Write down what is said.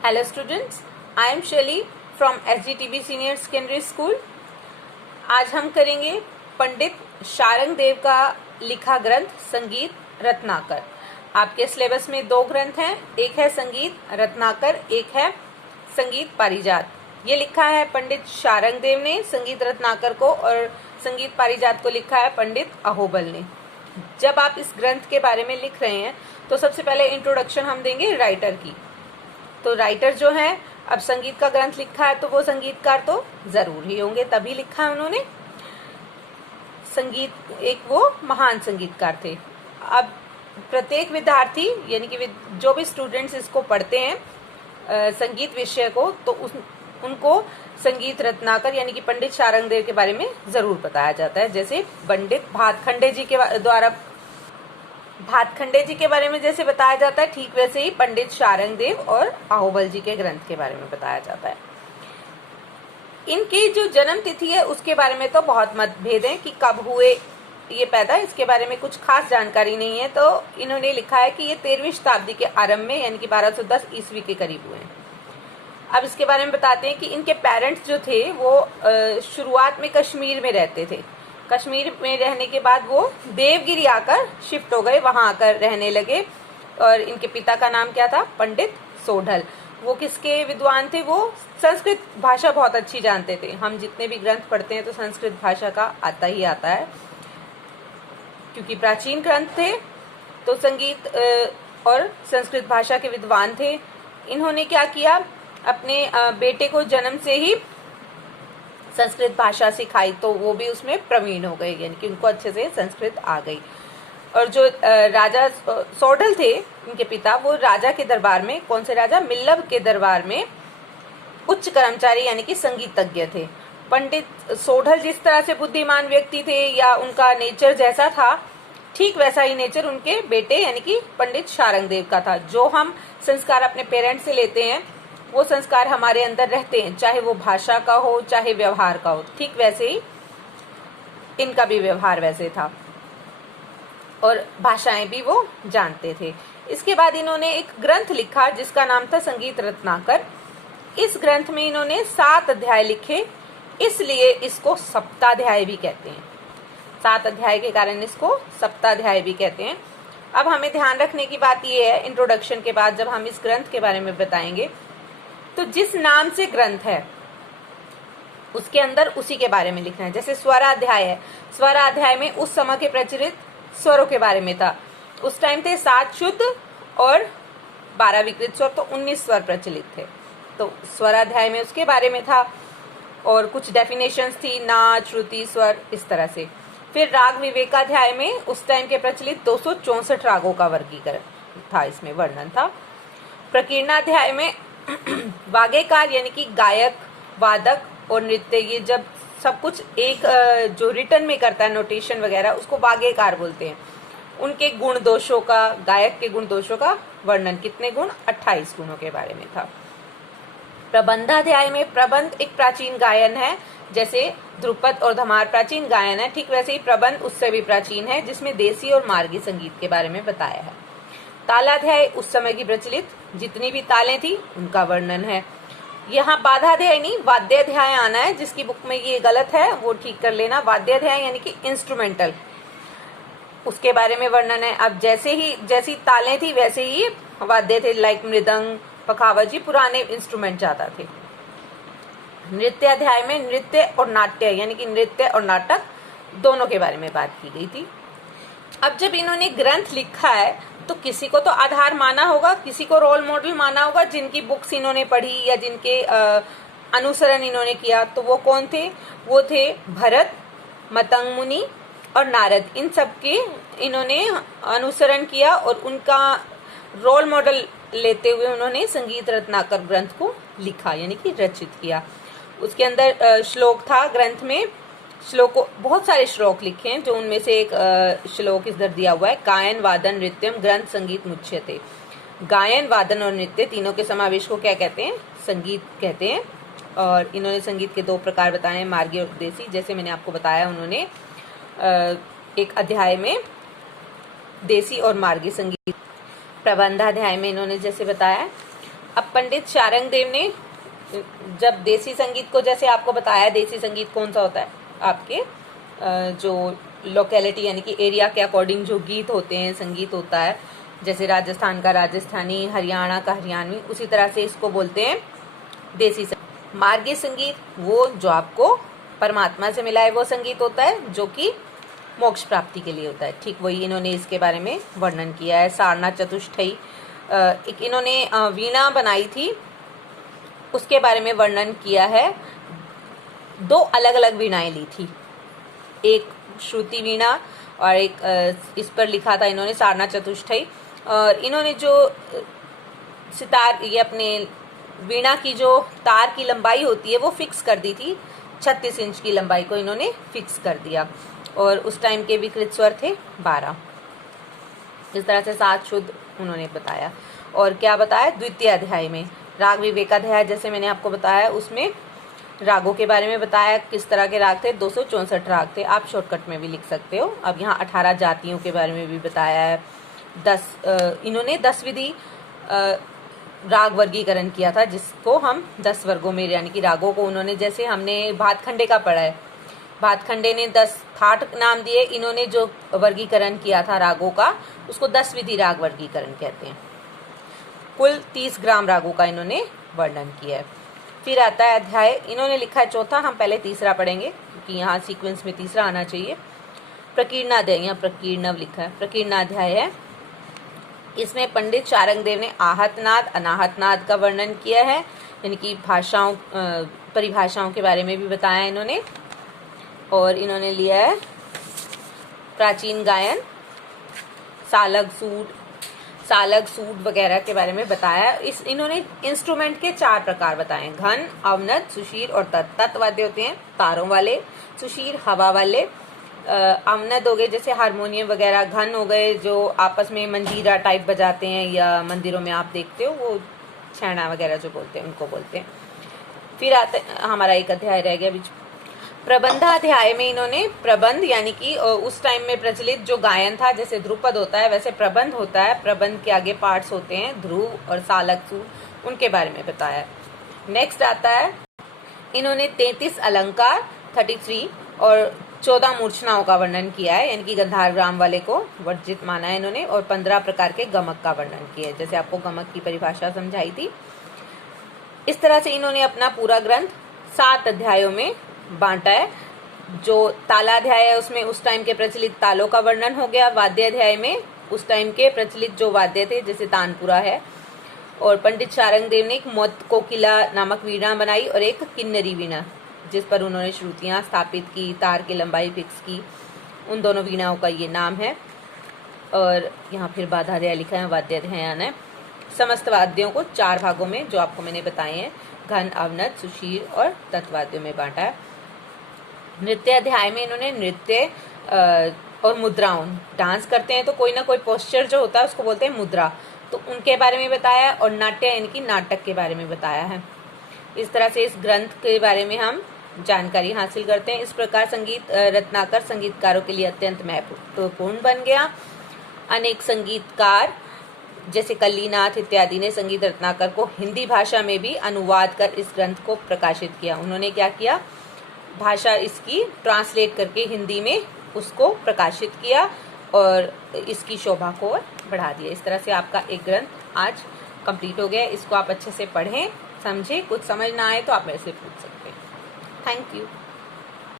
Hello students, I am Shelly from SGTB Senior Secondary School. आज हम करेंगे पंडित शारंग देव का लिखा ग्रंथ संगीत रत्नाकर। आपके सिलेबस में दो ग्रंथ हैं, एक है संगीत रत्नाकर, एक है संगीत पारिजात। ये लिखा है पंडित शारंग देव ने संगीत रत्नाकर को, और संगीत पारिजात को लिखा है पंडित अहोबल ने। जब आप इस ग्रंथ के बारे में लिख रहे हैं तो सबसे पहले इंट्रोडक्शन हम देंगे राइटर की। तो राइटर जो है, अब संगीत का ग्रंथ लिखा है तो वो संगीतकार तो जरूर ही होंगे, तभी लिखा है उन्होंने। संगीत एक वो महान संगीतकार थे। अब प्रत्येक विद्यार्थी यानी कि जो भी स्टूडेंट्स इसको पढ़ते हैं संगीत विषय को, तो उनको संगीत रत्नाकर यानी कि पंडित शारंग देव के बारे में जरूर बताया जाता है। जैसे पंडित भातखंडे जी के द्वारा भातखंडे जी के बारे में जैसे बताया जाता है, ठीक वैसे ही पंडित शारंग देव और अहोबल जी के ग्रंथ के बारे में बताया जाता है। इनकी जो जन्म तिथि है उसके बारे में तो बहुत मतभेद है कि कब हुए ये पैदा, इसके बारे में कुछ खास जानकारी नहीं है। तो इन्होंने लिखा है कि ये 13वीं शताब्दी के आरंभ में यानी कि 1210 ईस्वी के करीब हुए हैं। अब इसके बारे में बताते हैं कि इनके पेरेंट्स जो थे वो शुरुआत में कश्मीर में रहते थे। कश्मीर में रहने के बाद वो देवगिरी आकर शिफ्ट हो गए, वहां आकर रहने लगे। और इनके पिता का नाम क्या था? पंडित सोढल। वो किसके विद्वान थे? वो संस्कृत भाषा बहुत अच्छी जानते थे। हम जितने भी ग्रंथ पढ़ते हैं तो संस्कृत भाषा का आता ही आता है, क्योंकि प्राचीन ग्रंथ थे। तो संगीत और संस्कृत भाषा के विद्वान थे। इन्होंने क्या किया, अपने बेटे को जन्म से ही संस्कृत भाषा सिखाई, तो वो भी उसमें प्रवीण हो गए, यानी कि उनको अच्छे से संस्कृत आ गई। और जो राजा सोढल थे इनके पिता, वो राजा के दरबार में, कौन से राजा? मिल्लभ के दरबार में उच्च कर्मचारी यानी कि संगीतज्ञ थे। पंडित सोढल जिस तरह से बुद्धिमान व्यक्ति थे या उनका नेचर जैसा था, ठीक वैसा ही नेचर उनके बेटे यानी कि पंडित शारंग देव का था। जो हम संस्कार अपने पेरेंट्स से लेते हैं वो संस्कार हमारे अंदर रहते हैं, चाहे वो भाषा का हो चाहे व्यवहार का हो। ठीक वैसे ही इनका भी व्यवहार वैसे था और भाषाएं भी वो जानते थे। इसके बाद इन्होंने एक ग्रंथ लिखा जिसका नाम था संगीत रत्नाकर। इस ग्रंथ में इन्होंने 7 अध्याय लिखे, इसलिए इसको सप्ताध्याय भी कहते हैं। 7 अध्याय के कारण इसको सप्ताध्याय भी कहते हैं। अब हमें ध्यान रखने की बात यह है, इंट्रोडक्शन के बाद जब हम इस ग्रंथ के बारे में बताएंगे, तो जिस नाम से ग्रंथ है उसके अंदर उसी के बारे में लिखना है। जैसे स्वराध्याय है, स्वराध्याय में उस समय के प्रचलित स्वरों के बारे में था। उस टाइम थे 7 शुद्ध और 12 विकृत स्वर, तो 19 स्वर प्रचलित थे। तो स्वराध्याय में उसके बारे में था और कुछ डेफिनेशंस थी, नाद, श्रुति, स्वर, इस तरह से। फिर राग विवेकाध्याय में उस टाइम के प्रचलित 264 रागों का वर्गीकरण था, इसमें वर्णन था। प्रकीर्णाध्याय में वाग्यकार यानी कि गायक, वादक और नृत्य, ये जब सब कुछ एक जो रिटर्न में करता है नोटेशन वगैरह, उसको वाग्यकार बोलते हैं। उनके गुण दोषों का, गायक के गुण दोषों का वर्णन, कितने गुण? 28 गुणों के बारे में था। प्रबंधाध्याय में प्रबंध एक प्राचीन गायन है, जैसे ध्रुपद और धमार प्राचीन गायन है, ठीक वैसे ही प्रबंध उससे भी प्राचीन है, जिसमें देसी और मार्गी संगीत के बारे में बताया है। तालाध्याय उस समय की प्रचलित जितनी भी तालें थी उनका वर्णन है। यहाँ बाधाध्याय नहीं, वाद्याध्याय आना है, जिसकी बुक में ये गलत है वो ठीक कर लेना। वाद्याध्याय यानी कि इंस्ट्रूमेंटल, उसके बारे में वर्णन है। अब जैसी तालें थी वैसे ही वाद्य थे, लाइक मृदंग, पखावज, जी पुराने इंस्ट्रूमेंट ज्यादा थे। नृत्याध्याय में नृत्य और नाट्य यानी कि नृत्य और नाटक दोनों के बारे में बात की गई थी। अब जब इन्होंने ग्रंथ लिखा है तो किसी को तो आधार माना होगा, किसी को रोल मॉडल माना होगा, जिनकी बुक्स इन्होंने पढ़ी या जिनके अनुसरण इन्होंने किया। तो वो कौन थे? वो थे भरत, मतंग मुनि और नारद। इन सब के इन्होंने अनुसरण किया और उनका रोल मॉडल लेते हुए उन्होंने संगीत रत्नाकर ग्रंथ को लिखा यानी कि रचित किया। उसके अंदर श्लोक था ग्रंथ में, बहुत सारे श्लोक लिखे हैं, जो उनमें से एक श्लोक इधर दिया हुआ है। गायन, वादन, नृत्यम ग्रंथ संगीत मुच्यते। गायन, वादन और नृत्य तीनों के समावेश को क्या कहते हैं? संगीत कहते हैं। और इन्होंने संगीत के 2 प्रकार बताए हैं, मार्गी और देसी। जैसे मैंने आपको बताया, उन्होंने एक अध्याय में देसी और मार्गी संगीत, प्रबंधाध्याय में इन्होंने जैसे बताया। अब पंडित शारंग देव ने जब देसी संगीत को, जैसे आपको बताया देसी संगीत कौन सा होता है, आपके जो लोकेलिटी यानी कि एरिया के अकॉर्डिंग जो गीत होते हैं, संगीत होता है, जैसे राजस्थान का राजस्थानी, हरियाणा का हरियाणवी, उसी तरह से इसको बोलते हैं देसी संगीत। मार्गीय संगीत वो जो आपको परमात्मा से मिला है वो संगीत होता है, जो कि मोक्ष प्राप्ति के लिए होता है। ठीक वही इन्होंने इसके बारे में वर्णन किया है। सारनाथ चतुष्टयी, एक इन्होंने वीणा बनाई थी, उसके बारे में वर्णन किया है। 2 अलग अलग वीणाएं ली थी, एक श्रुति वीणा और एक इस पर लिखा था इन्होंने सारनाथ चतुष्टयी। और इन्होंने जो सितार, ये अपने वीणा की जो तार की लंबाई होती है वो फिक्स कर दी थी, 36 इंच की लंबाई को इन्होंने फिक्स कर दिया। और उस टाइम के विकृत स्वर थे 12। इस तरह से 7 शुद्ध उन्होंने बताया। और क्या बताया द्वितीय अध्याय में, राग विवेकाध्याय जैसे मैंने आपको बताया, उसमें रागों के बारे में बताया, किस तरह के राग थे। 264 राग थे, आप शॉर्टकट में भी लिख सकते हो। अब यहाँ 18 जातियों के बारे में भी बताया है। 10 इन्होंने 10 विधि राग वर्गीकरण किया था, जिसको हम 10 वर्गों में, यानी कि रागों को उन्होंने, जैसे हमने भातखंडे का पढ़ा है, भातखंडे ने 10 थाट नाम दिए, इन्होंने जो वर्गीकरण किया था रागों का उसको 10 विधि राग वर्गीकरण कहते हैं। कुल 30 ग्राम रागों का इन्होंने वर्णन किया है। फिर आता है अध्याय, इन्होंने लिखा है चौथा, हम पहले तीसरा पढ़ेंगे क्योंकि यहाँ सीक्वेंस में तीसरा आना चाहिए। प्रकीर्णाध्याय, यहाँ प्रकीर्णव लिखा है, प्रकीर्णाध्याय है। इसमें पंडित शारंग देव ने आहतनाद, अनाहतनाद का वर्णन किया है, यानी कि भाषाओं, परिभाषाओं के बारे में भी बताया इन्होंने। और इन्होंने लिया है प्राचीन गायन, सालग सूट वगैरह के बारे में बताया। इन्होंने इंस्ट्रूमेंट के 4 प्रकार बताए, घन, अवनद, सुशीर और तत् वाद्य होते हैं, तारों वाले, सुशीर हवा वाले, अवनद हो गए जैसे हारमोनियम वगैरह, घन हो गए जो आपस में मंजीरा टाइप बजाते हैं या मंदिरों में आप देखते हो वो छैना वगैरह जो बोलते हैं उनको बोलते हैं। फिर आते, हमारा एक अध्याय रह गया बीच, प्रबंधाध्याय में इन्होंने प्रबंध, यानी कि उस टाइम में प्रचलित जो गायन था, जैसे ध्रुपद होता है वैसे प्रबंध होता है, प्रबंध के आगे पार्ट्स होते हैं, ध्रुव और सालक सूर, उनके बारे में बताया। नेक्स्ट आता है, इन्होंने 33 अलंकार, 33 और 14 मूर्छनाओं का वर्णन किया है, यानी कि गंधार ग्राम वाले को वर्जित माना है इन्होंने। और 15 प्रकार के गमक का वर्णन किया है, जैसे आपको गमक की परिभाषा समझाई थी। इस तरह से इन्होंने अपना पूरा ग्रंथ 7 अध्यायों में बांटा है। जो तालाध्याय है उसमें उस टाइम के प्रचलित तालों का वर्णन हो गया, वाद्य अध्याय में उस टाइम के प्रचलित जो वाद्य थे जैसे तानपुरा है। और पंडित शारंग देव ने एक मौत कोकिला नामक वीणा बनाई और एक किन्नरी वीणा, जिस पर उन्होंने श्रुतियां स्थापित की, तार की लंबाई फिक्स की, उन दोनों वीणाओं का ये नाम है। और यहाँ फिर बाधाध्याय लिखा है, वाद्याध्याय आना है। समस्त वाद्यों को 4 भागों में, जो आपको मैंने बताए हैं, घन, अवनद, सुशीर और तत्वाद्यों में बांटा है। नृत्य अध्याय में इन्होंने नृत्य और मुद्राओं, डांस करते हैं तो कोई ना कोई पोस्चर जो होता है उसको बोलते हैं मुद्रा, तो उनके बारे में बताया। और नाट्य यानी कि नाटक के बारे में बताया है। इस तरह से इस ग्रंथ के बारे में हम जानकारी हासिल करते हैं। इस प्रकार संगीत रत्नाकर संगीतकारों के लिए अत्यंत महत्वपूर्ण बन गया। अनेक संगीतकार जैसे कल्लीनाथ इत्यादि ने संगीत रत्नाकर को हिंदी भाषा में भी अनुवाद कर इस ग्रंथ को प्रकाशित किया। उन्होंने क्या किया, भाषा इसकी ट्रांसलेट करके हिंदी में उसको प्रकाशित किया और इसकी शोभा को बढ़ा दिया। इस तरह से आपका एक ग्रंथ आज कंप्लीट हो गया। इसको आप अच्छे से पढ़ें, समझें, कुछ समझ ना आए तो आप मेरे से पूछ सकते हैं। Thank you.